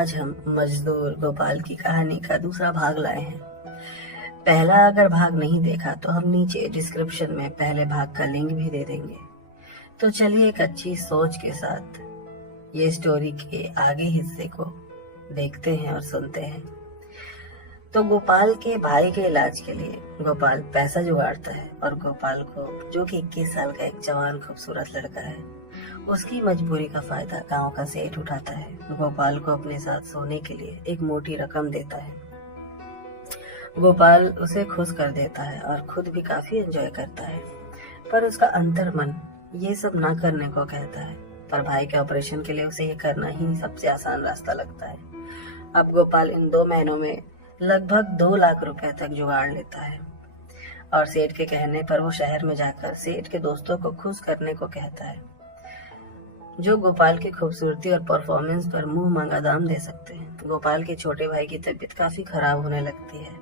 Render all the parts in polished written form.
आज हम मजदूर गोपाल की कहानी का दूसरा भाग लाए हैं। पहला अगर भाग नहीं देखा तो हम नीचे डिस्क्रिप्शन में पहले भाग का लिंक भी दे देंगे। तो चलिए एक अच्छी सोच के साथ ये स्टोरी के आगे हिस्से को देखते हैं और सुनते हैं। तो गोपाल के भाई के इलाज के लिए गोपाल पैसा जुगाड़ता है और गोपाल को, जो कि 21 साल का एक जवान खूबसूरत लड़का है, उसकी मजबूरी का फायदा गांव का सेठ उठाता है। गोपाल को अपने साथ सोने के लिए एक मोटी रकम देता है। गोपाल उसे खुश कर देता है और खुद भी काफी एंजॉय करता है, पर उसका अंतर मन ये सब ना करने को कहता है। पर भाई के ऑपरेशन के लिए उसे ये करना ही सबसे आसान रास्ता लगता है। अब गोपाल इन 2 महीनों में लगभग 2 लाख रुपए तक जुगाड़ लेता है और सेठ के कहने पर वो शहर में जाकर सेठ के दोस्तों को खुश करने को कहता है, जो गोपाल की खूबसूरती और परफॉर्मेंस पर मुंह मांगा दाम दे सकते हैं। गोपाल के छोटे भाई की तबीयत काफी खराब होने लगती है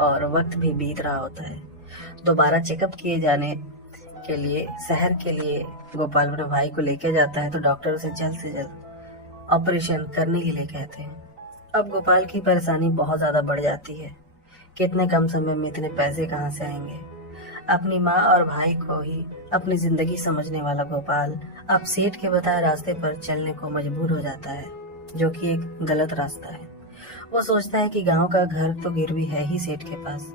और वक्त भी बीत रहा होता है। दोबारा चेकअप किए जाने के लिए शहर के लिए गोपाल अपने भाई को लेके जाता है, तो डॉक्टर उसे जल्द से जल्द ऑपरेशन करने के लिए कहते हैं। अब गोपाल की परेशानी बहुत ज्यादा बढ़ जाती है। कितने कम समय में इतने पैसे कहाँ से आएंगे? अपनी माँ और भाई को ही अपनी जिंदगी समझने वाला गोपाल अब सेठ के बताए रास्ते पर चलने को मजबूर हो जाता है, जो कि एक गलत रास्ता है। वो सोचता है कि गांव का घर तो गिरवी है ही सेठ के पास,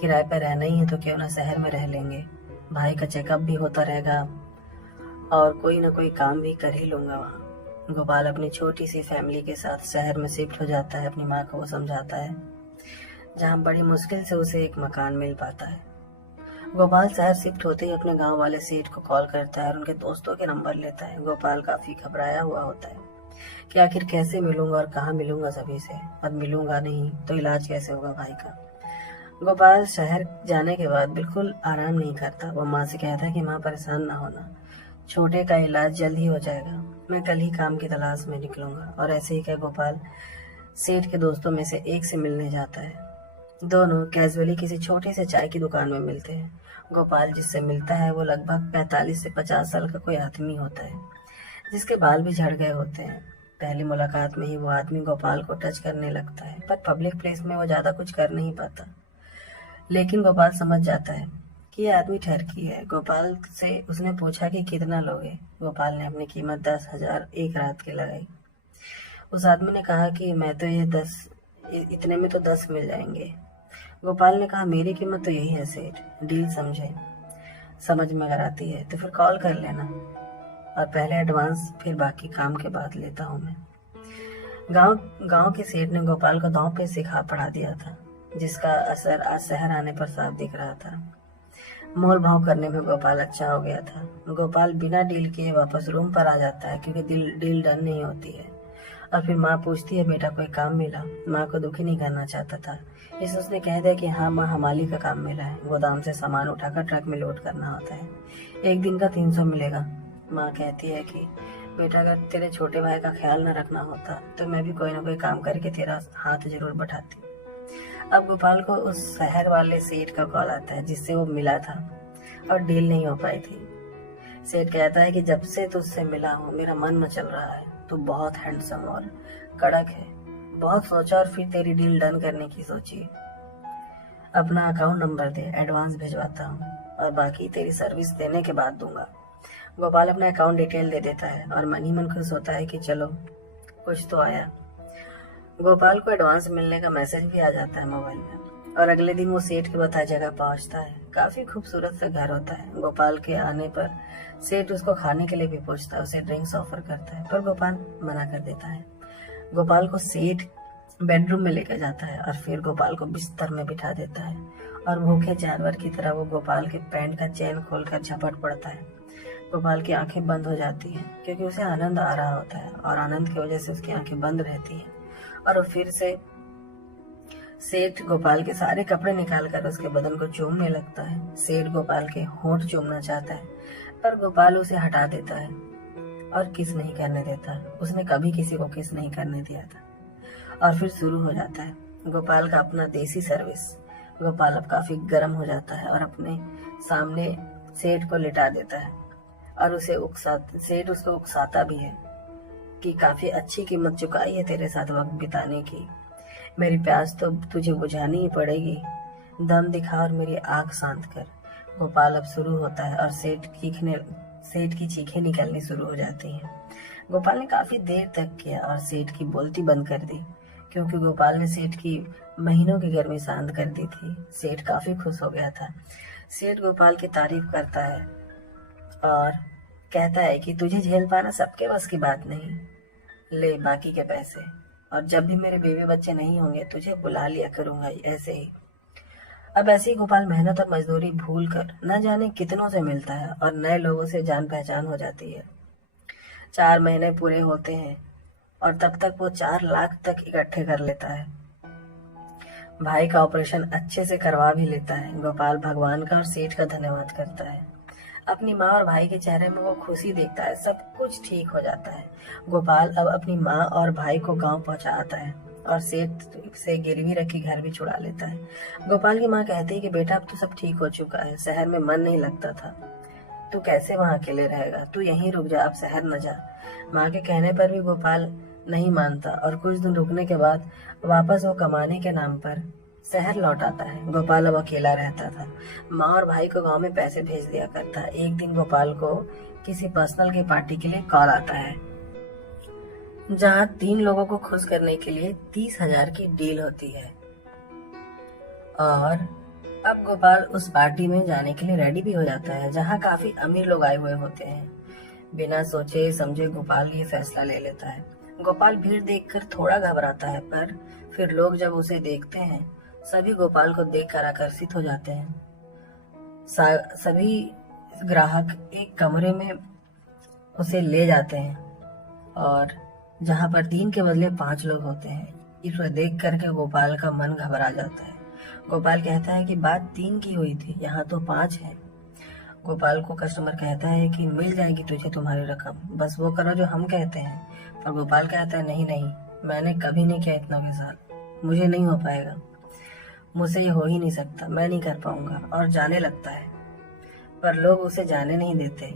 किराए पर रहना ही है तो क्यों ना शहर में रह लेंगे। भाई का चेकअप भी होता रहेगा और कोई ना कोई काम भी कर ही लूंगा वहाँ। गोपाल अपनी छोटी सी फैमिली के साथ शहर में शिफ्ट हो जाता है। अपनी माँ को वो समझाता है, जहाँ बड़ी मुश्किल से उसे एक मकान मिल पाता है। गोपाल शहर शिफ्ट होते ही अपने गांव वाले सेठ को कॉल करता है और उनके दोस्तों के नंबर लेता है। गोपाल काफी घबराया हुआ होता है कि आखिर कैसे मिलूंगा और कहाँ मिलूंगा सभी से, और मिलूंगा नहीं तो इलाज कैसे होगा भाई का। गोपाल शहर जाने के बाद बिल्कुल आराम नहीं करता। वो माँ से कहता है कि माँ परेशान ना होना, छोटे का इलाज जल्द ही हो जाएगा, मैं कल ही काम की तलाश में निकलूंगा। और ऐसे ही कह गोपाल सेठ के दोस्तों में से एक से मिलने जाता है। दोनों कैजुअली किसी छोटे से चाय की दुकान में मिलते हैं। गोपाल जिससे मिलता है वो लगभग 45 से 50 साल का कोई आदमी होता है, जिसके बाल भी झड़ गए होते हैं। पहली मुलाकात में ही वो आदमी गोपाल को टच करने लगता है, पर पब्लिक प्लेस में वो ज्यादा कुछ कर नहीं पाता। लेकिन गोपाल समझ जाता है कि ये आदमी ठरकी है। गोपाल से उसने पूछा कि कितना लोगे। गोपाल ने अपनी कीमत 10,000 एक रात की लगाई। उस आदमी ने कहा कि मैं तो इतने में तो 10 मिल जाएंगे। गोपाल ने कहा, मेरी कीमत तो यही है सेठ, डील समझ में अगर आती है तो फिर कॉल कर लेना, और पहले एडवांस फिर बाकी काम के बाद लेता हूँ मैं। गांव के सेठ ने गोपाल को दांव पे सिखा पढ़ा दिया था, जिसका असर आज शहर आने पर साफ दिख रहा था। मोल भाव करने में गोपाल अच्छा हो गया था। गोपाल बिना डील किए वापस रूम पर आ जाता है, क्योंकि डील डन नहीं होती है। और फिर माँ पूछती है, बेटा कोई काम मिला? माँ को दुखी नहीं करना चाहता था, इसलिए उसने कह दिया कि हाँ माँ, हमाली का काम मिला है, गोदाम से सामान उठाकर ट्रक में लोड करना होता है, एक दिन का 300 मिलेगा। माँ कहती है कि बेटा, अगर तेरे छोटे भाई का ख्याल न रखना होता तो मैं भी कोई ना कोई काम करके तेरा हाथ जरूर बढ़ाती। अब गोपाल को उस शहर वाले सेठ का कॉल आता है जिससे वो मिला था और डील नहीं हो पाई थी। सेठ कहता है कि जब से तुझसे मिला हूँ मेरा मन मचल रहा है, तू बहुत हैंडसम और कड़क है, बहुत सोचा और फिर तेरी डील डन करने की सोची। अपना अकाउंट नंबर दे, एडवांस भिजवाता हूँ और बाकी तेरी सर्विस देने के बाद दूंगा। गोपाल अपना अकाउंट डिटेल दे देता है और मन ही मन खुश होता है कि चलो कुछ तो आया। गोपाल को एडवांस मिलने का मैसेज भी आ जाता है मोबाइल में, और अगले दिन वो सेठ के बताई जगह पहुंचता है। काफी खूबसूरत सा घर होता है। गोपाल के आने पर सेठ उसको खाने के लिए भी पूछता है, उसे ड्रिंक्स ऑफर करता है, पर गोपाल मना कर देता है। गोपाल को सेठ बेडरूम में लेकर जाता है और फिर गोपाल को बिस्तर में बिठा देता है, और भूखे जानवर की तरह वो गोपाल के पैंट का चेन खोलकर झपट पड़ता है। गोपाल की आंखें बंद हो जाती हैं, क्योंकि उसे आनंद आ रहा होता है, और आनंद की वजह से उसकी आंखें बंद रहती हैं। और वो फिर से सेठ गोपाल के सारे कपड़े निकाल कर उसके बदन को चूमने लगता है। सेठ गोपाल के होंठ चूमना चाहता है, पर गोपाल उसे हटा देता है और किस नहीं करने देता। उसने कभी किसी को किस नहीं करने दिया था। और फिर शुरू हो जाता है गोपाल का अपना देसी सर्विस। गोपाल अब काफी गर्म हो जाता है और अपने सामने सेठ को लिटा देता है, और सेठ उसको उकसाता भी है कि काफी अच्छी कीमत चुकाई है तेरे साथ वक्त बिताने की। मेरी प्यास तो तुझे बुझानी ही पड़ेगी। दम दिखा और मेरी आंख शांत कर। गोपाल अब शुरू होता है और सेठ की चीखें निकलनी शुरू हो जाती हैं। गोपाल ने काफी देर तक किया और सेठ की बोलती बंद कर दी, क्योंकि गोपाल ने सेठ की महीनों की गर्मी शांत कर दी थी। सेठ काफी खुश हो गया था। सेठ गोपाल की तारीफ करता है और कहता है कि तुझे झेल पाना सबके बस की बात नहीं। ले बाकी के पैसे, और जब भी मेरे बीवी बच्चे नहीं होंगे तुझे बुला लिया करूंगा ऐसे ही। अब ऐसे ही गोपाल मेहनत और मजदूरी भूल कर न जाने कितनों से मिलता है और नए लोगों से जान पहचान हो जाती है। 4 महीने पूरे होते हैं और तब तक वो 4 लाख तक इकट्ठे कर लेता है। भाई का ऑपरेशन अच्छे से करवा भी लेता है। गोपाल भगवान का और सेठ का धन्यवाद करता है। अपनी माँ और भाई के चेहरे में वो खुशी देखता है। सब कुछ ठीक हो जाता है। गोपाल अब अपनी माँ और भाई को गांव पहुंचाता है और सेठ से गिरवी रखी घर भी छुड़ा लेता है। गोपाल की माँ कहती है कि बेटा अब तो सब ठीक हो चुका है, शहर में मन नहीं लगता था, तू कैसे वहाँ अकेले रहेगा, तू यहीं रुक जा, अब शहर न जा। माँ के कहने पर भी गोपाल नहीं मानता और कुछ दिन रुकने के बाद वापस वो कमाने के नाम पर शहर लौट आता है। गोपाल अब अकेला रहता था। माँ और भाई को गांव में पैसे भेज दिया करता। एक दिन गोपाल को किसी पर्सनल की पार्टी के लिए कॉल आता है, जहाँ 3 लोगों को खुश करने के लिए 30,000 की डील होती है। और अब गोपाल उस पार्टी में जाने के लिए रेडी भी हो जाता है, जहाँ काफी अमीर लोग आए हुए होते हैं। बिना सोचे समझे गोपाल ये फैसला ले लेता है। गोपाल भीड़ देखकर थोड़ा घबराता है, पर फिर लोग जब उसे देखते हैं सभी गोपाल को देखकर आकर्षित हो जाते हैं। सभी ग्राहक एक कमरे में उसे ले जाते हैं और जहां पर 3 के बदले 5 लोग होते हैं। इसे देख करके गोपाल का मन घबरा जाता है। गोपाल कहता है कि बात 3 की हुई थी, यहाँ तो 5 है। गोपाल को कस्टमर कहता है कि मिल जाएगी तुझे तुम्हारी रकम, बस वो करो जो हम कहते हैं। पर गोपाल कहता है नहीं नहीं, मैंने कभी नहीं किया इतनों के साथ, मुझे नहीं हो पाएगा, मुझसे ये हो ही नहीं सकता, मैं नहीं कर पाऊंगा, और जाने लगता है। पर लोग उसे जाने नहीं देते,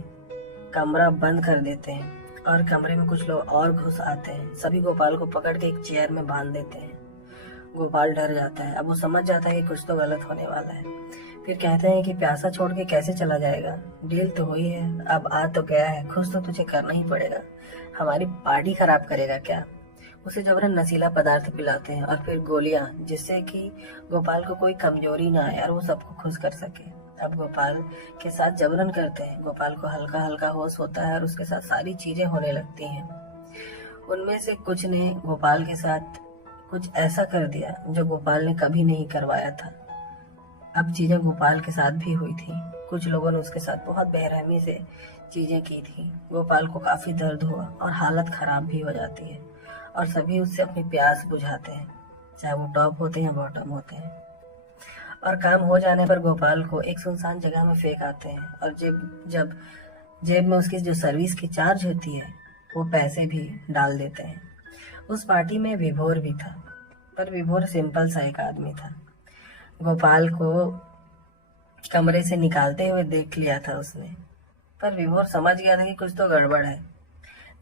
कमरा बंद कर देते हैं और कमरे में कुछ लोग और घुस आते हैं। सभी गोपाल को पकड़ के एक चेयर में बांध देते हैं। गोपाल डर जाता है। अब वो समझ जाता है कि कुछ तो गलत होने वाला है। फिर कहते हैं कि प्यासा छोड़ के कैसे चला जाएगा, डील तो हुई है, अब आ तो गया है, खुश तो तुझे करना ही पड़ेगा, हमारी पार्टी खराब करेगा क्या। उसे जबरन नशीला पदार्थ पिलाते हैं और फिर गोलियां, जिससे कि गोपाल को कोई कमजोरी ना आए और वो सबको खुश कर सके। अब गोपाल के साथ जबरन करते हैं। गोपाल को हल्का हल्का होश होता है और उसके साथ सारी चीजें होने लगती हैं। उनमें से कुछ ने गोपाल के साथ कुछ ऐसा कर दिया जो गोपाल ने कभी नहीं करवाया था। अब चीजें गोपाल के साथ भी हुई थी। कुछ लोगों ने उसके साथ बहुत बेरहमी से चीजें की थी। गोपाल को काफी दर्द हुआ और हालत खराब भी हो जाती है और सभी उससे अपनी प्यास बुझाते हैं, चाहे वो टॉप होते हैं बॉटम होते हैं। और काम हो जाने पर गोपाल को एक सुनसान जगह में फेंक आते हैं और जब जेब में उसकी जो सर्विस की चार्ज होती है वो पैसे भी डाल देते हैं। उस पार्टी में विभोर भी था, पर विभोर सिंपल सा एक आदमी था। गोपाल को कमरे से निकालते हुए देख लिया था उसने, पर विभोर समझ गया था कि कुछ तो गड़बड़ है।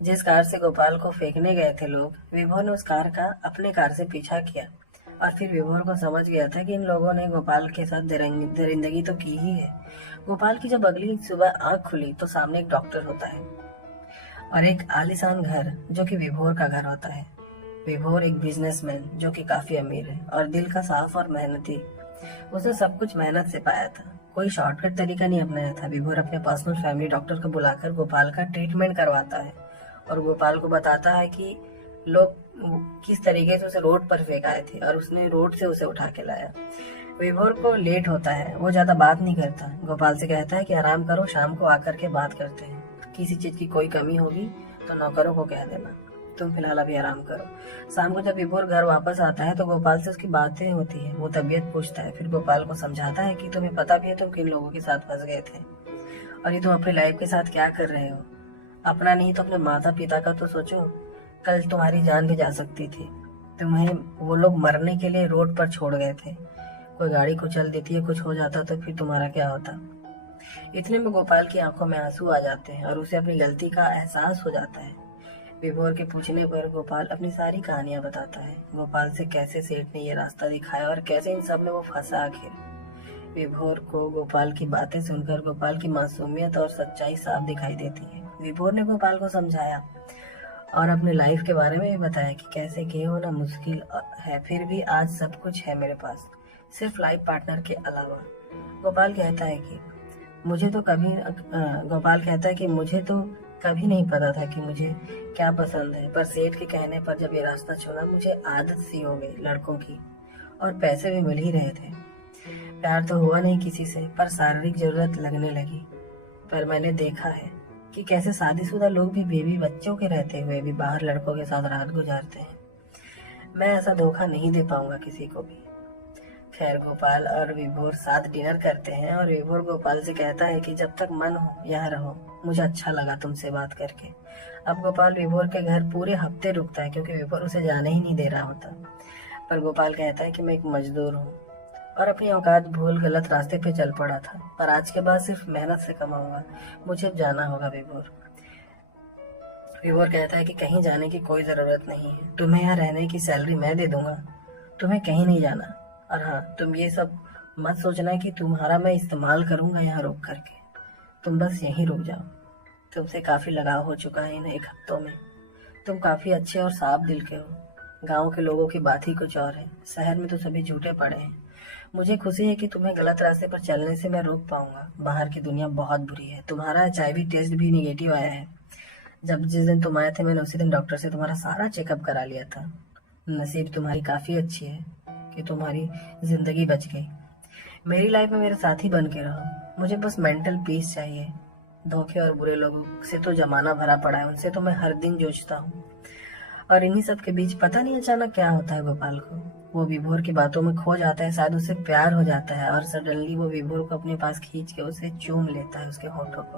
जिस कार से गोपाल को फेंकने गए थे लोग, विभोर ने उस कार का अपने कार से पीछा किया और फिर विभोर को समझ गया था कि इन लोगों ने गोपाल के साथ दरिंदगी तो की ही है। गोपाल की जब अगली सुबह आंख खुली तो सामने एक डॉक्टर होता है और एक आलीशान घर जो कि विभोर का घर होता है। विभोर एक बिजनेसमैन जो कि काफी अमीर है और दिल का साफ और मेहनती। उसने सब कुछ मेहनत से पाया था, कोई शॉर्टकट तरीका नहीं अपनाया था। विभोर अपने पर्सनल फैमिली डॉक्टर को बुलाकर गोपाल का ट्रीटमेंट करवाता है और गोपाल को बताता है कि लोग किस तरीके से उसे रोड पर फेंकाए थे और उसने रोड से उसे उठा के लाया। विभोर को लेट होता है, वो ज्यादा बात नहीं करता। गोपाल से कहता है कि आराम करो, शाम को आकर के बात करते हैं, किसी चीज की कोई कमी होगी तो नौकरों को कह देना, तुम फिलहाल अभी आराम करो। शाम को जब विभोर घर वापस आता है तो गोपाल से उसकी बातें होती है। वो तबीयत पूछता है, फिर गोपाल को समझाता है कि तुम्हें पता भी है तुम किन लोगों के साथ फंस गए थे और ये तुम अपनी लाइफ के साथ क्या कर रहे हो। अपना नहीं तो अपने माता पिता का तो सोचो, कल तुम्हारी जान भी जा सकती थी। तुम्हें वो लोग मरने के लिए रोड पर छोड़ गए थे, कोई गाड़ी कुचल देती है, कुछ हो जाता तो फिर तुम्हारा क्या होता। इतने में गोपाल की आंखों में आंसू आ जाते हैं और उसे अपनी गलती का एहसास हो जाता है। विभोर के पूछने पर गोपाल अपनी सारी कहानियां बताता है। गोपाल से कैसे सेठ ने ये रास्ता दिखाया और कैसे इन सब में वो फंसा आखिर। विभोर को गोपाल की बातें सुनकर गोपाल की मासूमियत और सच्चाई साफ दिखाई देती है। विभोर ने गोपाल को समझाया और अपने लाइफ के बारे में भी बताया कि कैसे ये होना मुश्किल है, फिर भी आज सब कुछ है मेरे पास, सिर्फ लाइफ पार्टनर के अलावा। गोपाल कहता है कि मुझे तो कभी नहीं पता था कि मुझे क्या पसंद है, पर सेठ के कहने पर जब ये रास्ता चुना मुझे आदत सी हो गई लड़कों की, और पैसे भी मिल ही रहे थे। प्यार तो हुआ नहीं किसी से, पर शारीरिक जरूरत लगने लगी। पर मैंने देखा है कि कैसे शादीशुदा लोग भी बेबी बच्चों के रहते हुए भी बाहर लड़कों के साथ रात गुजारते हैं। मैं ऐसा धोखा नहीं दे पाऊंगा किसी को भी। खैर, गोपाल और विभोर साथ डिनर करते हैं और विभोर गोपाल से कहता है कि जब तक मन हो यहाँ रहो, मुझे अच्छा लगा तुमसे बात करके। अब गोपाल विभोर के घर पूरे हफ्ते रुकता है क्योंकि विभोर उसे जाने ही नहीं दे रहा होता। पर गोपाल कहता है कि मैं एक मजदूर हूँ और अपनी औकात भूल गलत रास्ते पे चल पड़ा था, पर आज के बाद सिर्फ मेहनत से कमाऊंगा, मुझे जाना होगा। विभोर कहता है कि कहीं जाने की कोई जरूरत नहीं है, तुम्हें यहाँ रहने की सैलरी मैं दे दूंगा, तुम्हें कहीं नहीं जाना। और हाँ, तुम ये सब मत सोचना कि तुम्हारा मैं इस्तेमाल करूंगा यहाँ रुक करके, तुम बस यहीं रुक जाओ। तुमसे काफी लगाव हो चुका है इन 1 हफ्तों में। तुम काफी अच्छे और साफ दिल के हो। गांव के लोगों की बात ही कुछ और है, शहर में तो सभी झूठे पड़े हैं। मुझे खुशी है कि तुम्हें गलत रास्ते पर चलने से मैं रोक पाऊंगा। बाहर की दुनिया बहुत बुरी है। तुम्हारा HIV टेस्ट भी निगेटिव आया है। जिस दिन तुम आए थे मैंने उसी दिन डॉक्टर से तुम्हारा सारा चेकअप करा लिया था। नसीब तुम्हारी काफी अच्छी है कि तुम्हारी जिंदगी बच गई। मेरी लाइफ में मेरे साथी बन के रहो। मुझे बस मेंटल पीस चाहिए। धोखे और बुरे लोगों से तो जमाना भरा पड़ा है, उनसे तो मैं हर दिन जूझता हूँ। और इन्हीं सब के बीच पता नहीं अचानक क्या होता है गोपाल को। वो विभोर की बातों में खो जाता है, शायद उससे प्यार हो जाता है और सडनली वो विभोर को अपने पास खींच के उसे चूम लेता है, उसके होठों को।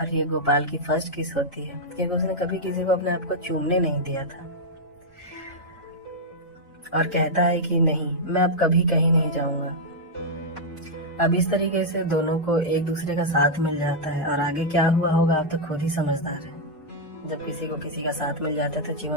और ये गोपाल की फर्स्ट किस होती है क्योंकि उसने कभी किसी को अपने आप को चूमने नहीं दिया था। और कहता है कि नहीं, मैं अब कभी कहीं नहीं जाऊंगा। अब इस तरीके से दोनों को एक दूसरे का साथ मिल जाता है और आगे क्या हुआ होगा आप तो खुद ही समझदार हैं। जब किसी को किसी का साथ मिल जाता है तो जीवन